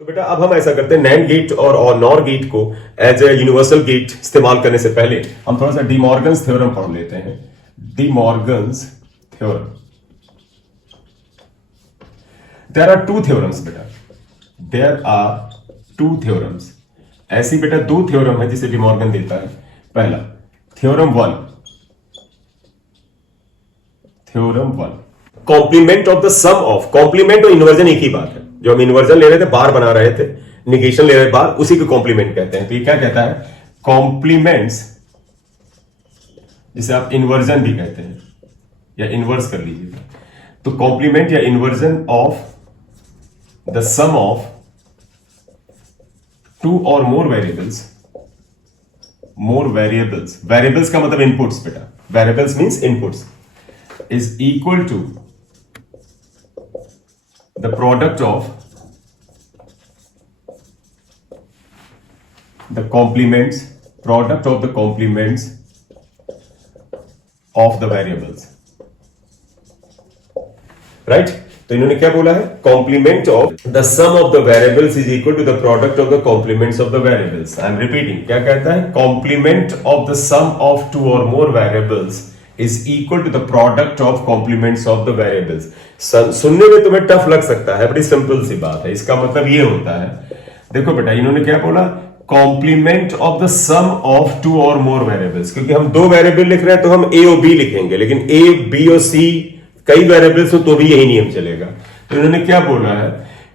तो बेटा अब हम ऐसा करते हैं, नैंड गेट और नॉर गेट को एज ए यूनिवर्सल गेट इस्तेमाल करने से पहले हम थोड़ा सा डी मॉर्गन्स थ्योरम पढ़ लेते हैं। De Morgan's theorem, there are two theorems बेटा, देयर आर टू थ्योरम्स। ऐसी बेटा दो थ्योरम है जिसे डी मॉर्गन देता है। पहला theorem one, theorem one complement of the sum of, complement और इन्वर्जन एक ही बात है। जो हम इन्वर्जन ले रहे थे, बार बना रहे थे, निगेशन ले रहे थे बार, उसी को कॉम्प्लीमेंट कहते हैं। तो ये क्या कहता है, कॉम्प्लीमेंट्स, जिसे आप इन्वर्जन भी कहते हैं या इन्वर्स कर लीजिए। तो कॉम्प्लीमेंट या inversion of the sum of two और more variables, more variables, variables का मतलब इनपुट्स बेटा, variables means inputs, is equal to the product of the complements, product of the complements of the variables, right? तो इन्होंने क्या बोला है, complement of the sum of the variables is equal to the product of the complements of the variables. I am repeating, क्या कहता है, complement of the sum of two or more variables is equal to the product of complements of the variables. सुनने में तुम्हें tough लग सकता है, बड़ी सिंपल सी बात है। इसका मतलब ये होता है, देखो बेटा इन्होंने क्या बोला, complement of the sum of two और मोर वेरिएबल्स। क्योंकि हम दो वेरिएबल लिख रहे हैं तो हम ए और बी लिखेंगे, लेकिन ए बी और सी कई वेरिएबल्स हो तो भी यही नियम चलेगा। तो इन्होंने क्या बोला है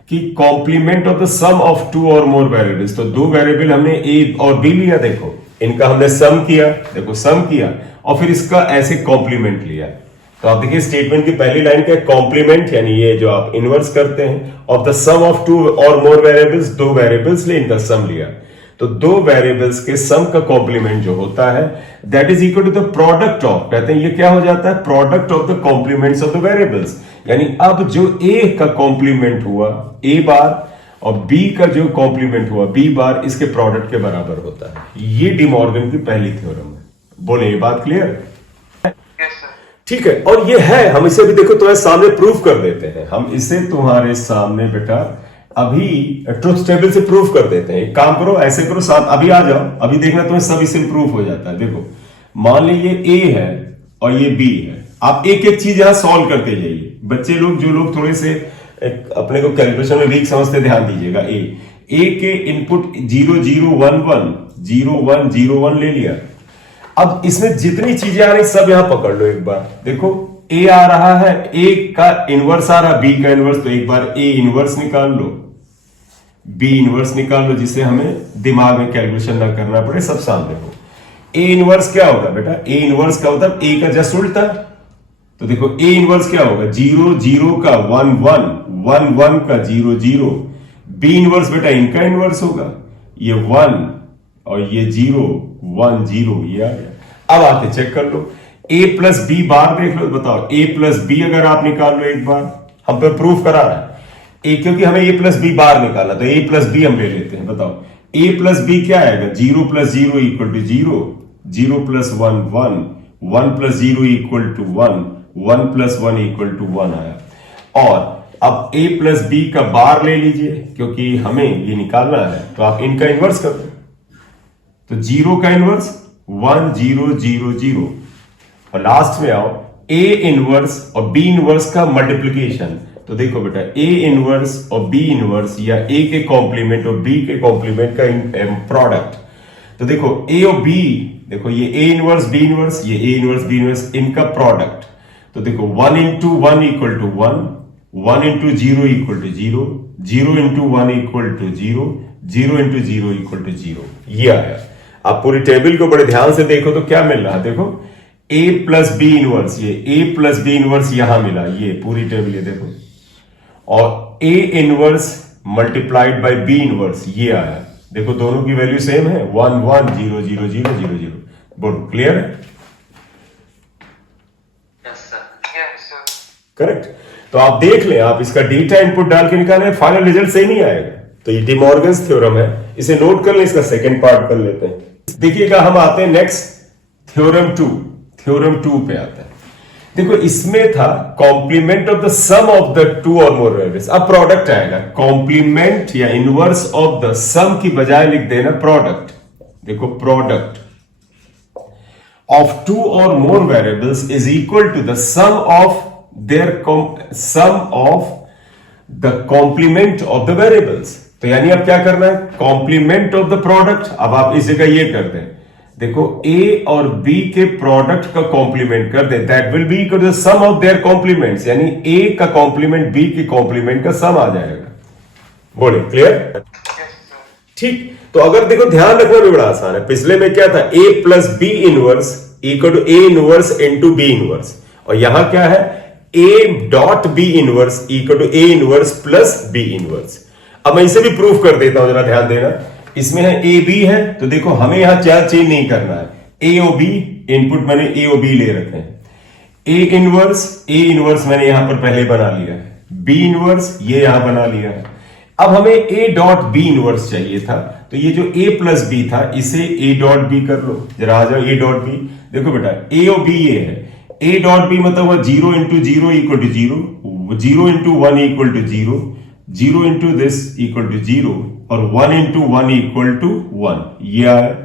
कि complement of the sum of two और मोर वेरिएबल्स। तो दो वेरिएबल हमने ए और बी लिया, देखो इनका हमने सम किया, देखो सम किया, और फिर इसका ऐसे कॉम्प्लीमेंट लिया। तो आप देखिए स्टेटमेंट की पहली लाइन क्या है, कॉम्प्लीमेंट, यानी ये जो आप इनवर्स करते हैं, of the sum of two और मोर वेरिएबल्स, दो वेरिएबल्स ले इनका सम लिया। तो दो वेरिएबल्स के सम का कॉम्प्लीमेंट जो होता है that is equal to the product of, कहते हैं ये क्या हो जाता है, product of the complements of the variables. यानी अब जो ए का कॉम्प्लीमेंट हुआ ए बार और बी का जो कॉम्प्लीमेंट हुआ बी बार, इसके प्रोडक्ट के बराबर होता है। ये डी मॉर्गन की पहली थ्योरम है। बोले ये बात क्लियर है? ठीक है, और ये है, हम इसे भी देखो तुम्हारे सामने प्रूफ कर देते हैं। हम इसे तुम्हारे सामने बेटा अभी ट्रुथ टेबल से प्रूफ कर देते हैं। एक काम करो, ऐसे करो, साथ अभी आ जाओ, अभी देखना तुम्हें सब इसे प्रूफ हो जाता है। देखो मान ली ये ए है और ये बी है, आप एक एक चीज यहां सॉल्व करते जाइए। बच्चे लोग, जो लोग थोड़े से अपने को कैलकुलेशन में वीक समझते, ध्यान दीजिएगा। ए के इनपुट 0 0 1 1 0 1 0 1 ले लिया। अब इसमें जितनी चीजें आ रही सब यहां पकड़ लो एक बार। देखो ए आ रहा है, ए का इनवर्स आ रहा, बी का इनवर्स, तो एक बार ए इनवर्स निकाल लो, बी इनवर्स निकाल लो, जिससे हमें दिमाग में कैलकुलेशन ना करना पड़े, सब सामने हो। ए इनवर्स क्या होगा बेटा, ए इनवर्स क्या होता है, ए का जस्ट उल्टा। तो देखो ए इनवर्स क्या होगा, 0 0 का 1 1 1 1 का 0 0। बी इनवर्स बेटा इनका इनवर्स होगा, ये 1 और ये 0 1 0, ये आ गया। अब आके चेक कर लो, a प्लस बी बार देख लो, बताओ a प्लस बी अगर आप निकाल लो एक बार, हम पे प्रूफ करा रहा है क्योंकि हमें a प्लस बी बार निकाला, तो a प्लस बी हम ले लेते हैं। बताओ a प्लस बी क्या आएगा, 0 plus 0 equal to 0, 0 plus 1 1, 1 plus 0 equal to 1, 1 plus 1 equal to 1 आया। और अब a प्लस बी का बार ले लीजिए, क्योंकि हमें ये निकालना है, तो आप इनका इनवर्स कर दो। तो 0 का इनवर्स 1 0 0 0, और लास्ट में आओ a इनवर्स और b इनवर्स का मल्टीप्लीकेशन। तो देखो बेटा a इनवर्स और b इनवर्स, या a के कॉम्प्लीमेंट और b के कॉम्प्लीमेंट का प्रोडक्ट। तो देखो a और b, देखो ये a इनवर्स b इनवर्स, ये a इनवर्स b इनवर्स, इनका प्रोडक्ट। तो देखो 1 into 1 equal to 1, 1 into 0 equal to 0, 0 into 1 equal to 0, 0 into 0 equal to 0, ये आया। आप पूरी टेबल को बड़े ध्यान से देखो तो क्या मिल रहा है, देखो a प्लस बी इनवर्स, ये a प्लस बी इनवर्स यहां मिला, ये पूरी टेबल ये देखो, और a inverse multiplied by b inverse ये आया। देखो दोनों की वैल्यू सेम है, 1 1 0 0 0 0 0। बोलो क्लियर है? करेक्ट। तो आप देख लें, आप इसका डेटा इनपुट डाल के निकालें, फाइनल रिजल्ट सेम ही आएगा। तो ये डी मॉर्गन्स थ्योरम है, इसे नोट कर लें, इसका सेकंड पार्ट कर लेते हैं। देखिएगा हम आते हैं नेक्स्ट थ्योरम 2, थ्योरम 2 पे आते हैं। देखो इसमें था complement of the sum of the two और मोर वेरिएबल्स, अब प्रोडक्ट आएगा, कॉम्प्लीमेंट या इनवर्स ऑफ द सम की बजाय लिख देना प्रोडक्ट। देखो प्रोडक्ट ऑफ टू और more variables is equal to the sum of the complement of the variables. तो यानी अब क्या करना है, कॉम्प्लीमेंट ऑफ द प्रोडक्ट। अब आप इस जगह ये कर दें, देखो ए और बी के प्रोडक्ट का कॉम्प्लीमेंट कर दे, that will be equal to the sum of their complements, यानी ए का कॉम्प्लीमेंट बी के कॉम्प्लीमेंट का सम आ जाएगा। बोले क्लियर? ठीक। तो अगर देखो ध्यान रखना भी बड़ा आसान है, पिछले में क्या था, A plus B inverse equal to A inverse into B inverse, और यहां क्या है, A dot B inverse equal to A inverse plus B inverse. अब मैं इसे भी प्रूफ कर देता हूं, जरा ध्यान देना। इसमें है ए बी है, तो देखो हमें यहां क्या चेंज नहीं करना है, ए ओ बी इनपुट मैंने ए ओ बी ले रखे हैं, ए इनवर्स मैंने यहां पर पहले बना लिया है, बी इनवर्स ये यहां बना लिया है। अब हमें ए डॉट बी इनवर्स चाहिए था, तो ये जो ए प्लस बी था इसे ए डॉट बी कर लो, जरा आ जाओ ए डॉट बी। देखो बेटा ए ओ बी ये है, ए डॉट बी मतलब हुआ 0 into 0 equal to 0, 0 into 1 equal to 0, 0 into this equal to 0, और 1 इंटू 1 इक्वल टू 1, ये आया।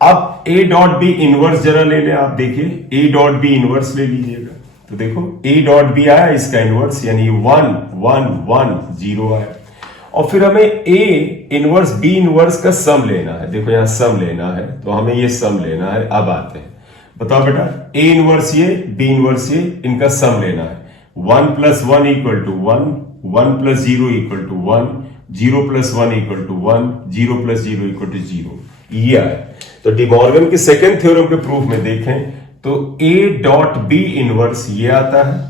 अब ए डॉट बी इनवर्स जरा ले ले, आप देखिए ए डॉट बी इनवर्स ले लीजिएगा, तो देखो ए डॉट बी आया, इसका इनवर्स यानी 1 1 1 0 आया। और फिर हमें ए इनवर्स बी इनवर्स का सम लेना है, देखो यहां सम लेना है, तो हमें ये सम लेना है। अब आते हैं, बताओ बेटा ए इनवर्स ये, बी इनवर्स ये, इनका सम लेना है। 1 plus 1 equal to 1, 1 plus 0 equal to 1, 0 plus 1 equal to 1, 0 plus 0 equal to 0, ये आया। तो डी मॉर्गन के सेकेंड थ्योरम के प्रूफ में देखें तो ए डॉट बी इनवर्स ये आता है,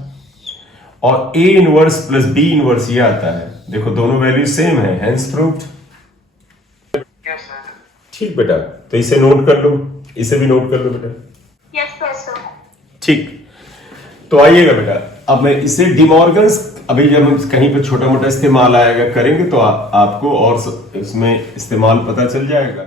और A inverse plus B inverse ये आता है। देखो दोनों वैल्यू सेम है, हेंस प्रूव्ड। ठीक बेटा, तो इसे नोट कर लो, इसे भी नोट कर लो बेटा। ठीक, तो आइएगा बेटा, अब मैं इसे डिमॉर्गन्स, अभी जब हम कहीं पे छोटा मोटा इस्तेमाल आएगा करेंगे तो आपको और इसमें इस्तेमाल पता चल जाएगा।